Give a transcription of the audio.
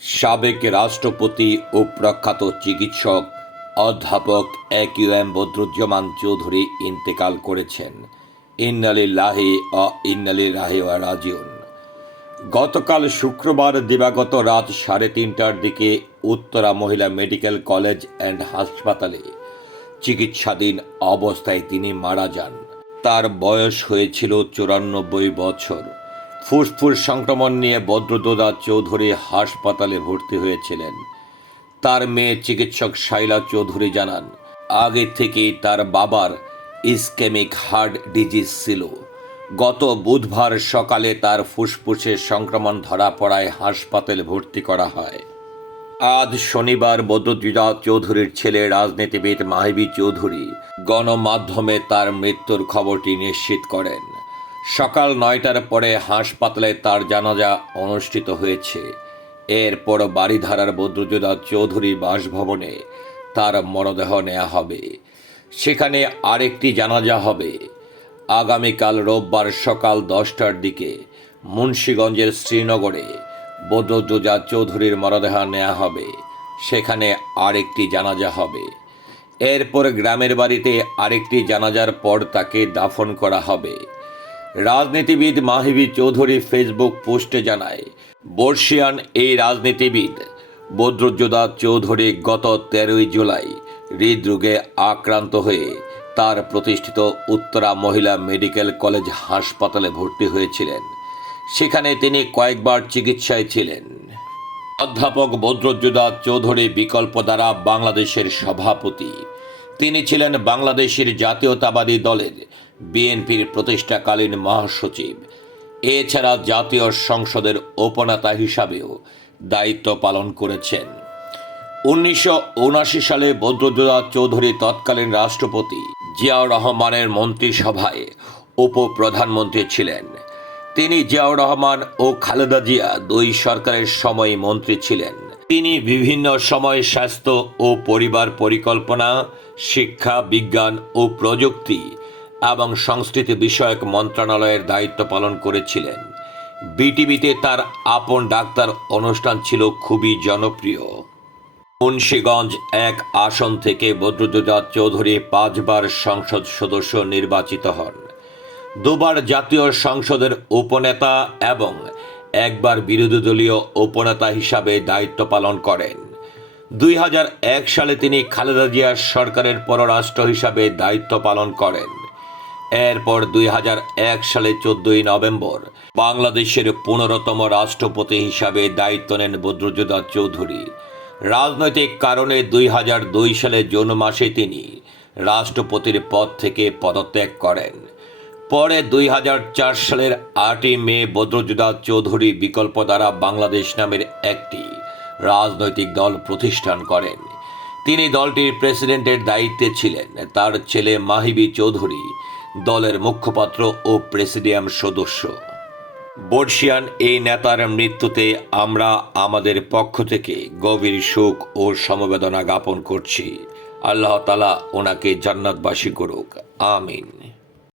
সাবেক রাষ্ট্রপতি ও প্রখ্যাত চিকিৎসক অধ্যাপক এক ইউ এম বদরুজ্জামান চৌধুরী ইন্তেকাল করেছেন। ইন্নালি লাহি অ ইন্নালি রাহি ওয়া রাজিউন। গতকাল শুক্রবার দিবাগত রাত সাড়ে তিনটার দিকে উত্তরা মহিলা মেডিকেল কলেজ অ্যান্ড হাসপাতালে চিকিৎসাধীন অবস্থায় তিনি মারা যান। তার বয়স হয়েছিল চুরানব্বই বছর। ফুসফুস সংক্রমণ নিয়ে বদ্রদোদা চৌধুরী হাসপাতালে ভর্তি হয়েছিলেন। তার মেয়ে চিকিৎসক শাইলা চৌধুরী জানান, আগে থেকেই তার বাবার ইসকেমিক হার্ট ডিজিজ ছিল। গত বুধবার সকালে তার ফুসফুসে সংক্রমণ ধরা পড়ায় হাসপাতালে ভর্তি করা হয়। আজ শনিবার বদরুদ্দিদা চৌধুরীর ছেলে রাজনীতিবিদ মাহিবি চৌধুরী গণমাধ্যমে তার মৃত্যুর খবরটি নিশ্চিত করেন। সকাল নয়টার পরে হাসপাতালে তার জানাজা অনুষ্ঠিত হয়েছে। এরপর বাড়িধারার বদরুদ্দিদা চৌধুরী বাসভবনে তার মরদেহ নেওয়া হবে। সেখানে আরেকটি জানাজা হবে। আগামীকাল রোববার সকাল দশটার দিকে মুন্সীগঞ্জের শ্রীনগরে বদরুদ্দোজা চৌধুরীর মরদেহ নেওয়া হবে। সেখানে আরেকটি জানাজা হবে। এরপর গ্রামের বাড়িতে আরেকটি জানাজার পর তাকে দাফন করা হবে। রাজনীতিবিদ মাহিবি চৌধুরী ফেসবুক পোস্টে জানায়, বর্ষিয়ান এই রাজনীতিবিদ বদরুজ্জোদা চৌধুরী গত তেরোই জুলাই হৃদরোগে আক্রান্ত হয়ে তার প্রতিষ্ঠিত উত্তরা মহিলা মেডিকেল কলেজ হাসপাতালে ভর্তি হয়েছিলেন। সেখানে তিনি কয়েকবার চিকিৎসায় ছিলেন। অধ্যাপক বদরুজ্জোদা চৌধুরী বিকল্প দ্বারা বাংলাদেশের সভাপতি। তিনি ছিলেন বাংলাদেশের জাতীয়তাবাদী দলের বিএনপির প্রতিষ্ঠাকালীন মহাসচিব। এছাড়া জাতীয় সংসদের উপনেতা হিসাবেও দায়িত্ব পালন করেছেন। উনিশশো সালে বদরুদ্দোজা চৌধুরী তৎকালীন রাষ্ট্রপতি জিয়াউর রহমানের মন্ত্রিসভায় উপপ্রধানমন্ত্রী ছিলেন। তিনি জিয়াউর রহমান ও খালেদা জিয়া দুই সরকারের সময় মন্ত্রী ছিলেন। তিনি বিভিন্ন সময় স্বাস্থ্য ও পরিবার পরিকল্পনা, শিক্ষা, বিজ্ঞান ও প্রযুক্তি এবং সংস্কৃতি বিষয়ক মন্ত্রণালয়ের দায়িত্ব পালন করেছিলেন। বিটিভিতে তার আপন ডাক্তার অনুষ্ঠান ছিল খুবই জনপ্রিয়। মুন্সীগঞ্জ এক আসন থেকে বদরুদ্দোজা চৌধুরী পাঁচবার সংসদ সদস্য নির্বাচিত হন। দুবার জাতীয় সংসদের উপনেতা এবং একবার বিরোধী দলীয় উপনেতা হিসাবে দায়িত্ব পালন করেন। দুই হাজার এক সালে তিনি খালেদা জিয়ার সরকারের পররাষ্ট্র হিসাবে দায়িত্ব পালন করেন। এরপর দুই হাজার এক সালে চোদ্দই নভেম্বর বাংলাদেশের পনেরোতম রাষ্ট্রপতি হিসাবে দায়িত্ব নেন বদরুদ্দোজা চৌধুরী। রাজনৈতিক কারণে দুই দুই সালে জুন মাসে তিনি রাষ্ট্রপতির পদ থেকে পদত্যাগ করেন। পরে দুই সালের আটই মে বদরুদ্দোজা চৌধুরী বিকল্প দ্বারা বাংলাদেশ নামের একটি রাজনৈতিক দল প্রতিষ্ঠান করেন। তিনি দলটির প্রেসিডেন্টের দায়িত্বে ছিলেন। তার ছেলে মাহিবি চৌধুরী দলের মুখপাত্র ও প্রেসিডিয়াম সদস্য। বর্ষিয়ান এই নেতার মৃত্যুতে আমরা আমাদের পক্ষ থেকে গভীর শোক ও সমবেদনা জ্ঞাপন করছি। আল্লাহ তালা ওনাকে জান্নাতবাসী করুক। আমিন।